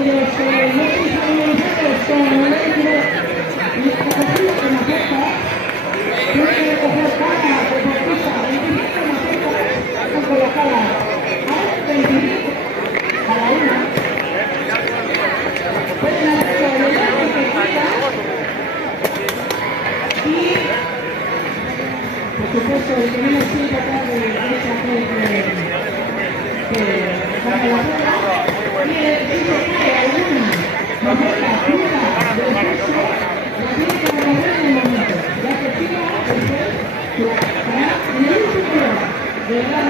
Por supuesto, tenemos siempre acá de esa gente que va a la boca y si se cae alguna maceta fija del peso, la tiene que recoger en el momento, ya que tira el pez, en el último lugar de la